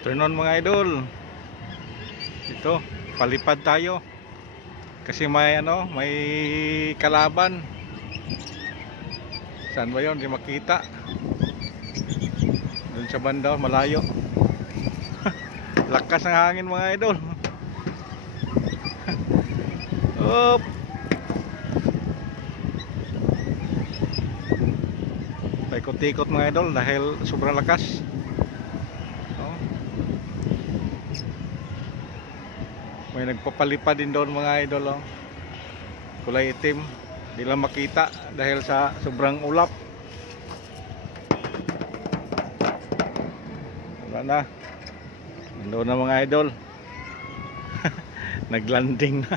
Turn on mga idol. Ito, palipad tayo. Kasi may may kalaban. Saan ba 'yon? Di makita. Doon sa banda, malayo. Lakas ng hangin mga idol. Op. Paikot-ikot mga idol dahil sobrang lakas. May nagpapalipad din doon mga idol, oh. Kulay itim, hindi lang makita dahil sa sobrang ulap. Wala na. Nandoon na mga idol. Naglanding na.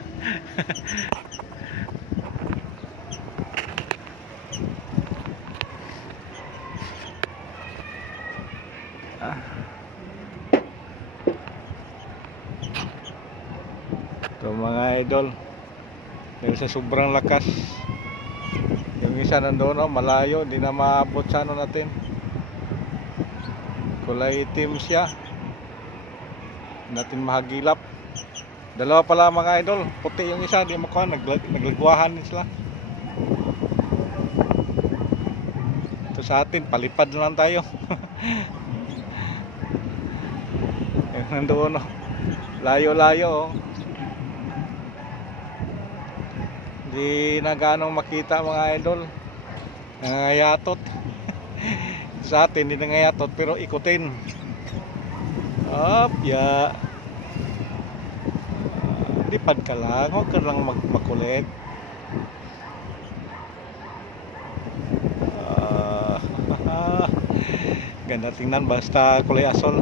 Ito mga idol, dahil sa sobrang lakas. Yung isa nandoon, oh, malayo, hindi na maabot sa natin. Kulay itim siya, natin mahagilap. Dalawa pala mga idol, puti yung isa, di makuha, naglagwahan din sila. Ito sa atin, palipad na lang tayo. Yung nandoon, oh, layo-layo, oh. Di na ganong makita mga idol. Nangangayatot. Sa atin di nangangayatot pero ikutin. Up ya. Lipad ka lang, huwag ka lang makulit. Ganda tingnan basta kulay asol.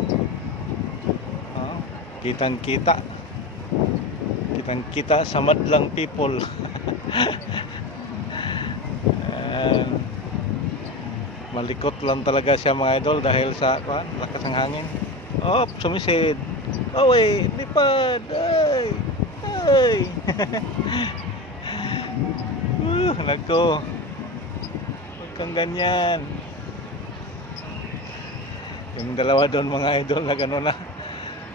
Kitang kita. Kitang kita sa madlang people. Malikot lang talaga siya mga idol dahil sa lakas ng hangin. Oh, sumisid. Oh, wait, lipad. Ay. Ay. Nako. Huwag kang ganyan. Yung dalawa doon mga idol na gano'n na.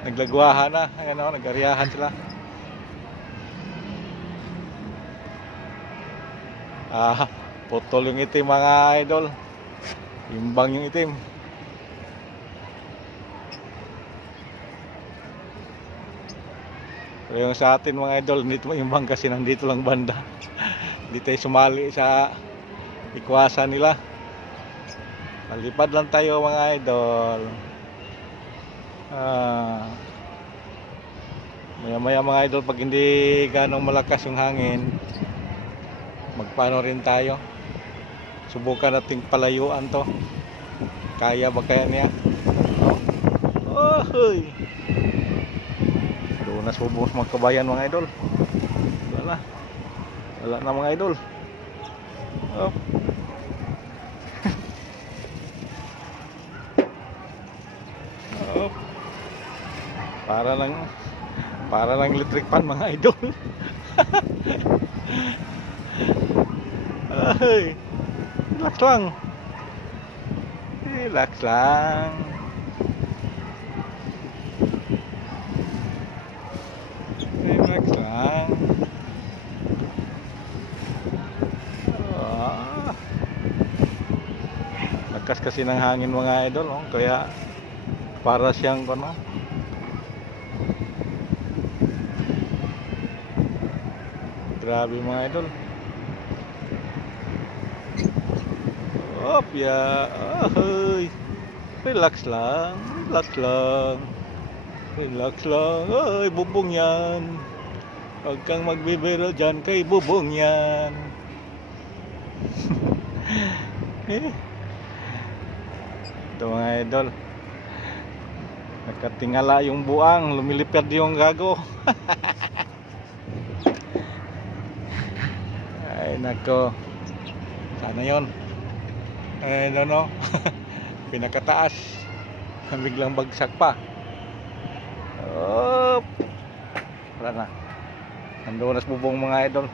Naglagwahan na, nagariyahan sila. Putol yung itim mga idol. Imbang yung itim. Pero yung sa atin mga idol, hindi imbang kasi nandito lang banda. Hindi tayo sumali sa ikwasa nila. Malipad lang tayo mga idol. Maya-maya mga idol, pag hindi ganong malakas yung hangin, magpaano rin tayo. Subukan nating palayuan to. Kaya ba kaya niya? Oh, hey. Doon na subos mga kabayan mga idol. Wala na mga idol. Oh. Oh. Para lang electric fan mga idol. Ay. Relax lang. Relax lang. Relax lang. Lakas kasi ng hangin mga idol, oh. Kaya para siyang grabe mga idol. Op ya, ahoy. Relax lang, relax lang. Relax lang, ay bubong yan. Huwag kang magbibiro dyan, kay bubong yan. Ito mga idol, nakatingala yung buang, lumilipad yung gago. Ay nako, sana yon. No. Pinakataas, biglang bagsak pa. Oh, wala na. Nandoon na bubong mga idol.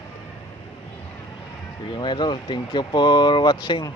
Sige mga idol, thank you for watching.